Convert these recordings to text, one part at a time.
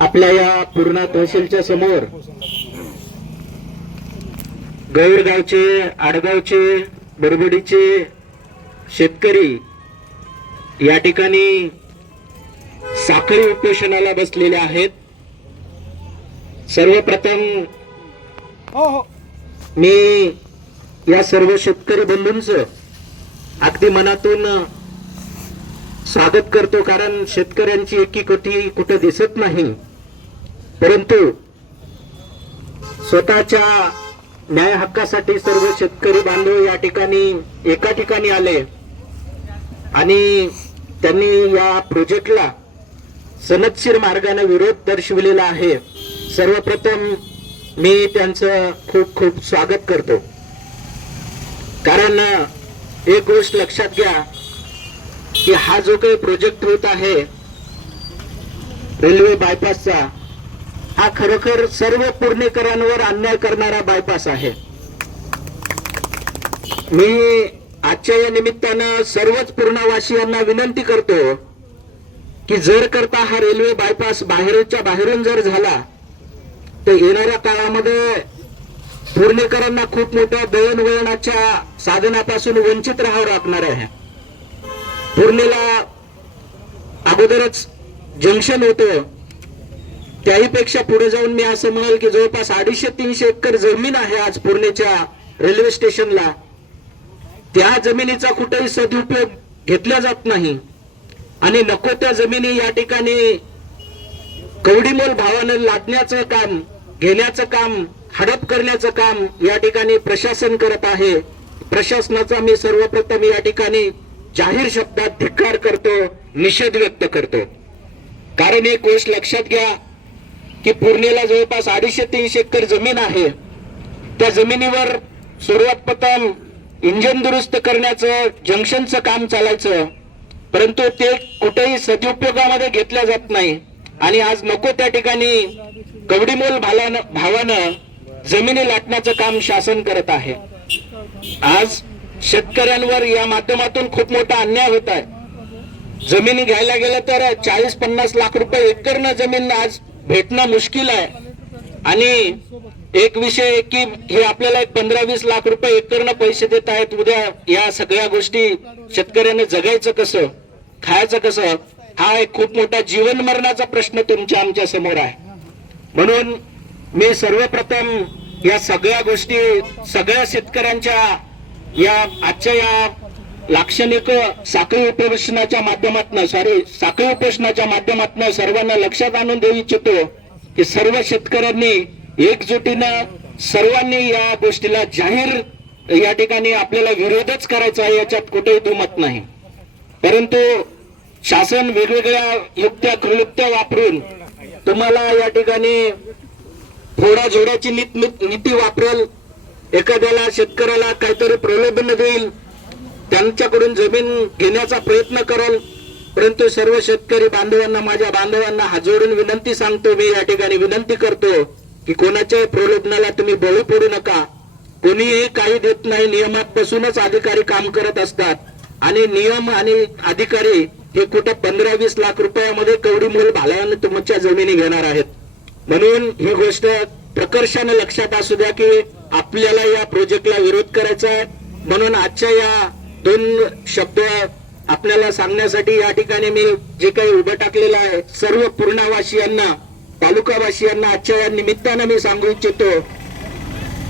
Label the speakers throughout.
Speaker 1: आपल्या या पूर्णा तहसीलच्या समोर गैरगावचे आडगावचे बरबडीचे शेतकरी या ठिकाणी साखळी उपोषणाला बसलेले आहेत. सर्वप्रथम मी या सर्व शेतकरी बंधूंचं अगदी मनातून स्वागत करतो कारण शेतकऱ्यांची एकी कोटी कुठं दिसत नाही. परंतु स्वतःच्या न्याय हक्कासाठी सर्व शेतकरी बांधव या ठिकाणी एका ठिकाणी आले आणि त्यांनी या प्रोजेक्टला सनदशीर मार्गाने विरोध दर्शविलेला आहे. सर्वप्रथम मी त्यांचं खूप खूप स्वागत करतो. कारण एक गोष्ट लक्षात घ्या की हा जो काही प्रोजेक्ट होत आहे रेल्वे बायपासचा हा खरोखर सर्व पुणेकरांवर अन्याय करणारा बायपास आहे. मी आजच्या या निमित्तानं सर्वच पूर्णवासियांना विनंती करतो की जर करता हा रेल्वे बायपास बाहेरच्या बाहेरून जर झाला तर येणाऱ्या काळामध्ये पूर्णेकरांना खूप मोठ्या दळणवळणाच्या साधनापासून वंचित राहावं लागणार आहे. पूर्णेला अगोदरच जंक्शन होतं. त्याहीपेक्षा पुढे जाऊन मी असं म्हणाल की जवळपास अडीचशे तीनशे एकर जमीन आहे आज पूर्णेच्या रेल्वे स्टेशनला. त्या जमिनीचा कुठेही सदुपयोग घेतला जात नाही. आणि नको त्या जमिनी या ठिकाणी कवडीमोल भावानं लादण्याचं काम घेण्याचं काम हडप करण्याचं काम या ठिकाणी प्रशासन करत आहे. प्रशासनाचा मी सर्वप्रथम या ठिकाणी जाहीर शब्दात धिक्कार करतो निषेध व्यक्त करतो. कारण एक गोष्ट लक्षात घ्या की पूर्णेला जवळपास अडीचशे तीनशे एकर जमीन आहे. त्या जमिनीवर सुरुवात प्रथम इंजिन दुरुस्त करण्याचं जंक्शनचं काम चालायचं. परंतु ते कुठेही सदुपयोगामध्ये घेतल्या जात नाही. आणि आज नको त्या ठिकाणी कवडीमोल भालानं भावानं जमिनी लाटण्याचं काम शासन करत आहे. आज शेतकऱ्यांवर या माध्यमातून खूप मोठा अन्याय होत आहे. जमिनी घ्यायला गेलं तर चाळीस पन्नास लाख रुपये एकरनं जमीन आज भेटणं मुश्किल आहे. आणि एक विषय की हे आपल्याला एक पंधरा वीस लाख रुपये एकरनं पैसे देत आहेत. उद्या या सगळ्या गोष्टी शेतकऱ्याने जगायचं कसं खायचं कसं हा एक खूप मोठा जीवन मरणाचा प्रश्न तुमच्या आमच्यासमोर आहे. म्हणून मी सर्वप्रथम या सगळ्या गोष्टी सगळ्या शेतकऱ्यांच्या या आजच्या या लाक्षणिक साखळी उपोषणाच्या माध्यमातून सॉरी साखळी उपोषणाच्या माध्यमातून सर्वांना लक्षात आणून देऊ इच्छितो की सर्व शेतकऱ्यांनी एकजुटीनं सर्वांनी या गोष्टीला जाहीर या ठिकाणी आपल्याला विरोधच करायचा आहे याच्यात कुठेही दुमत नाही. परंतु शासन वेगवेगळ्या युक्त्या कृत्या वापरून तुम्हाला या ठिकाणी फोडा जोड्याची नीती वापरेल एखाद्याला शेतकऱ्याला काहीतरी प्रलोभन देईल त्यांच्याकडून जमीन घेण्याचा प्रयत्न करेल. परंतु सर्व शेतकरी बांधवांना माझ्या बांधवांना हाजोडून विनंती सांगतो मी या ठिकाणी विनंती करतो की कोणाच्याही प्रलोभनाला तुम्ही बळी पडू नका. कोणीही काही देत नाही नियमात बसूनच अधिकारी काम करत असतात. आणि नियम आणि अधिकारी हे कुठं पंधरा वीस लाख रुपयामध्ये कवडी मोल भाल्यानं तुमच्या जमिनी घेणार आहेत. म्हणून ही गोष्ट प्रकर्षानं लक्षात असू द्या की आपल्याला या प्रोजेक्टला विरोध करायचा आहे. म्हणून आजच्या या दोन शब्द आपल्याला सांगण्यासाठी या ठिकाणी मी जे काही उभं टाकलेलं आहे सर्व पूर्णावासियांना तालुकावासियांना आजच्या या निमित्तानं मी सांगू इच्छितो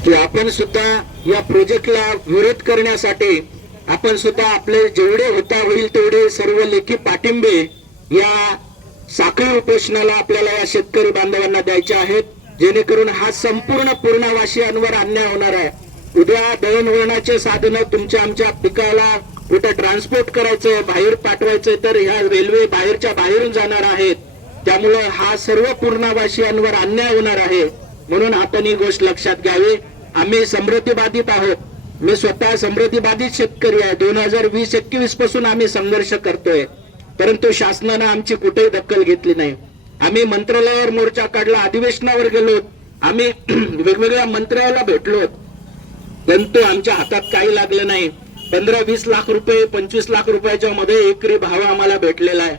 Speaker 1: की आपण सुद्धा या प्रोजेक्टला विरोध करण्यासाठी आपण सुद्धा आपले जेवढे होता होईल तेवढे सर्व लेखी पाठिंबे या साखळी उपोषणाला आपल्याला या शेतकरी बांधवांना द्यायचे आहेत जेणेकरून हा संपूर्ण पूर्णवासियांवर अन्याय होणार आहे. उद्या दळणवळणाचे साधनं तुमच्या आमच्या पिकाला कुठं ट्रान्सपोर्ट करायचं बाहेर पाठवायचं तर ह्या रेल्वे बाहेरच्या बाहेरून जाणार आहेत. त्यामुळं हा सर्व पूर्णवासियांवर अन्याय होणार आहे. म्हणून आपण ही गोष्ट लक्षात घ्यावी. आम्ही समृद्धी बाधित आहोत. मी स्वतः समृद्धी बाधित शेतकरी आहे. दोन हजार वीस एकवीसपासून आम्ही संघर्ष करतोय. परंतु शासनानं आमची कुठेही दखल घेतली नाही. आम्ही मंत्रालयावर मोर्चा काढला अधिवेशनावर गेलो. आम्ही वेगवेगळ्या मंत्र्याला भेटलो. परंतु आमच्या हातात काही लागलं नाही. पंधरा वीस लाख रुपये पंचवीस लाख रुपयाच्या मध्ये एकरी भाव आम्हाला भेटलेला आहे.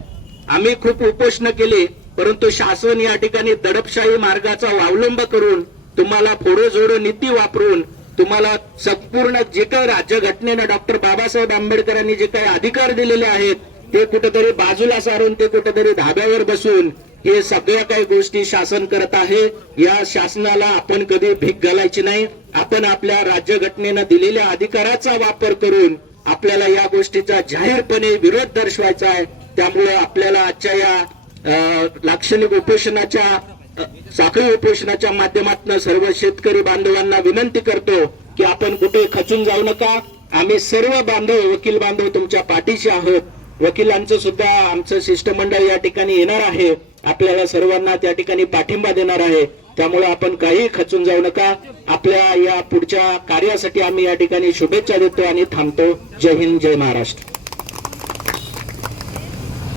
Speaker 1: आम्ही खूप उपोषण केली परंतु शासन या ठिकाणी दडपशाही मार्गाचा अवलंब करून तुम्हाला फोडोझोडो नीती वापरून तुम्हाला संपूर्ण जे काही राज्यघटनेनं डॉक्टर बाबासाहेब आंबेडकरांनी जे काही अधिकार दिलेले आहेत ते कुठेतरी बाजूला सारून ते कुठेतरी धाब्यावर बसून हे सगळ्या काही गोष्टी शासन करत आहे. या शासनाला आपण कधी भीक घालायची नाही. आपण आपल्या राज्यघटनेनं दिलेल्या अधिकाराचा वापर करून आपल्याला या गोष्टीचा जाहीरपणे विरोध दर्शवायचा आहे. त्यामुळे आपल्याला आजच्या या लाक्षणिक उपोषणाच्या साखळी उपोषणाच्या माध्यमातून सर्व शेतकरी बांधवांना विनंती करतो की आपण कुठे खचून जाऊ नका. आम्ही सर्व बांधव वकील बांधव तुमच्या पाठीशी आहोत. वकिलांचं सुद्धा आमचं शिष्टमंडळ या ठिकाणी येणार आहे. आपल्याला सर्वांना त्या ठिकाणी पाठिंबा देणार आहे. त्यामुळे आपण काही खचून जाऊ नका. आपल्या या पुढच्या कार्यासाठी आम्ही या ठिकाणी शुभेच्छा देतो आणि थांबतो. जय हिंद जय महाराष्ट्र.